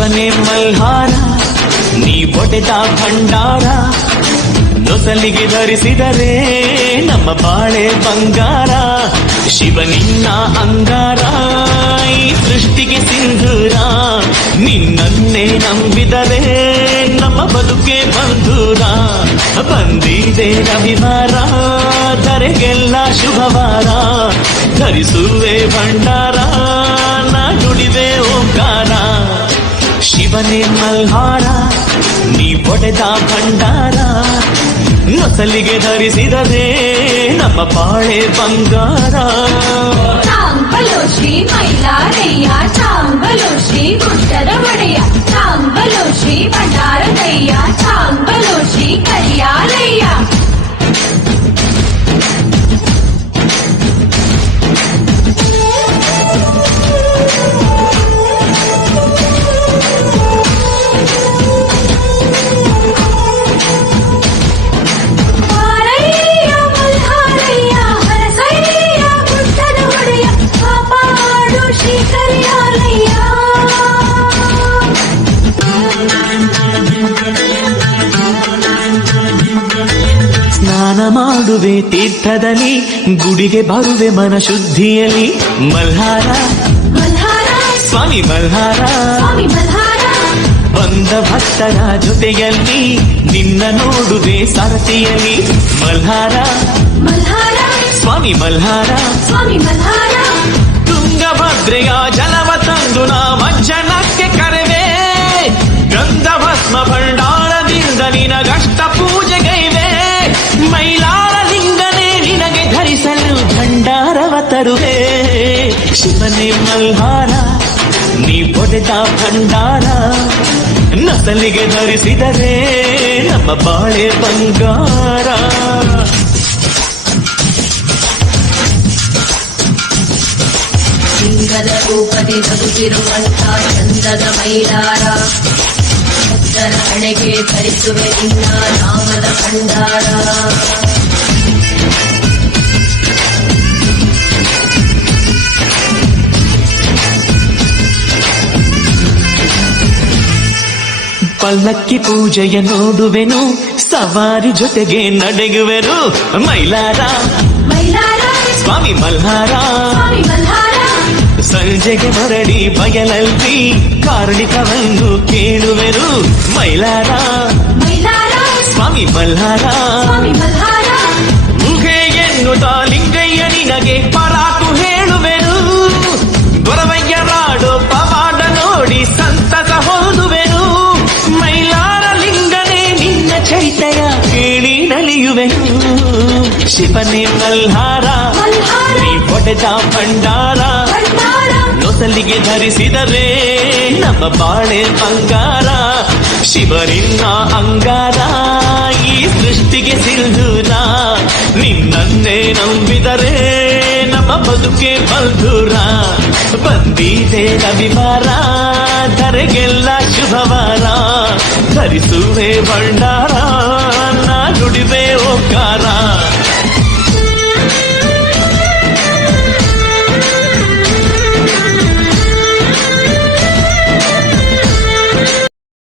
ಶಿವನೇ ಮಲ್ಹಾರ, ನೀ ಒಡೆದ ಭಂಡಾರ, ನೊಸಲಿಗೆ ಧರಿಸಿದರೆ ನಮ್ಮ ಬಾಳೆ ಬಂಗಾರ ಶಿವನಿನ್ನ ಅಂಗಾರ ಸೃಷ್ಟಿಗೆ ಸಿಂಧೂರ, ನಿನ್ನನ್ನೇ ನಂಬಿದರೆ ನಮ್ಮ ಬದುಕೆ ಬಂಧೂರ, ಬಂದಿದೆ ರವಿವಾರ, ಧರೆಗೆಲ್ಲ ಶುಭವಾರ, ಧರಿಸುವೆ ಭಂಡಾರ, ನಾ ನುಡಿವೆ ಓಂಕಾರ. ಶಿವನೇ ಮಲ್ಹಾರ ನೀ ಒಡೆದ ಭಂಡಾರ ನೊಸಲಿಗೆ ಧರಿಸಿದರೆ ನಮ್ಮ ಬಾಳೆ ಬಂಗಾರ ಚಾಂಬಲು ಶ್ರೀ ಮೈಲಾರಯ್ಯ ಚಾಂಬಲು ಶ್ರೀ ಗುಡ್ಡದ ಒಡೆಯ ಚಾಂಬಲು ಶ್ರೀ ಭಂಡಾರದಯ್ಯ ಚಾಂಬಲು ಶ್ರೀ ಕರಿಯಾಲಯ್ಯ ಮಾಡುವೆ ತೀರ್ಥದಲ್ಲಿ, ಗುಡಿಗೆ ಬರುವೆ ಮನ ಶುದ್ಧಿಯಲ್ಲಿ ಮಲ್ಹಾರ. ಸ್ವಾಮಿ ಮಲ್ಹಾರ. ಬಂದ ಭಕ್ತರ ಜೊತೆಯಲ್ಲಿ, ನಿನ್ನ ನೋಡುವೆ ಸಾರಥಿಯಲ್ಲಿ. ಮಲ್ಹಾರ. ಸ್ವಾಮಿ ಮಲ್ಹಾರ. ತುಂಗಭದ್ರೆಯ ಜಲವ ತಂದು ನಾ ಮಜ್ಜನಕ್ಕೆ ಕರೆವೆ. ಗಂಧ ಭಸ್ಮ ಭಂಡಾರವ ತರುವೆ ಶಿವನೇ ಮಲ್ಹಾರ ನೀ ಒಡೆದ ಭಂಡಾರ ನಸಲಿಗೆ ಧರಿಸಿದರೆ ನಮ್ಮ ಬಾಳೆ ಬಂಗಾರ ಲಿಂಗದ ರೂಪದಿ ಬದುಕಿರುವಂತ ಚಂದದ ಮೈಲಾರ ಭಕ್ತರ ಹಣೆಗೆ ಧರಿಸುವೆ ನಿನ್ನ ನಾಮದ ಭಂಡಾರ ಪಲ್ಲಕ್ಕಿ ಪೂಜೆಯ ನೋಡುವೆನು ಸವಾರಿ ಜೊತೆಗೆ ನಡೆಯುವೆನು ಮೈಲಾರ ಮೈಲಾರ ಸ್ವಾಮಿ ಮಲ್ಹಾರ ಸ್ವಾಮಿ ಮಲ್ಹಾರ ಸಂಜೆಗೆ ಮರಳಿ ಬಯಲಲ್ಲಿ ಕಾರ್ಣಿಕವನ್ನು ಕೇಳುವೆನು ಮೈಲಾರ ಮೈಲಾರ ಸ್ವಾಮಿ ಮಲ್ಹಾರ ಸ್ವಾಮಿ ಮಲ್ಹಾರ ಮುಖೆ ಎನ್ನುತ್ತ ಲಿಂಗಯ್ಯ ನಿನಗೆ ಪರಾಕು ಶಿವನೇ ಮಲ್ಹಾರ ನೀ ಹೊಡೆದ ಭಂಡಾರ ನೊಸಲಿಗೆ ಧರಿಸಿದರೆ ನಮ್ಮ ಬಾಳೆ ಬಂಗಾರ ಶಿವನಿನ್ನ ಅಂಗಾರ. ಈ ಸೃಷ್ಟಿಗೆ ಸಿಲ್ಧೂರ ನಿನ್ನನ್ನೇ ನಂಬಿದರೆ ನಮ್ಮ ಬದುಕೆ ಬಂಧೂರ ಬಂದಿದೆ ರವಿವಾರ ಧರೆಗೆಲ್ಲ ಶುಭವಾರ. ಧರಿಸುವೆ ಭಂಡಾರ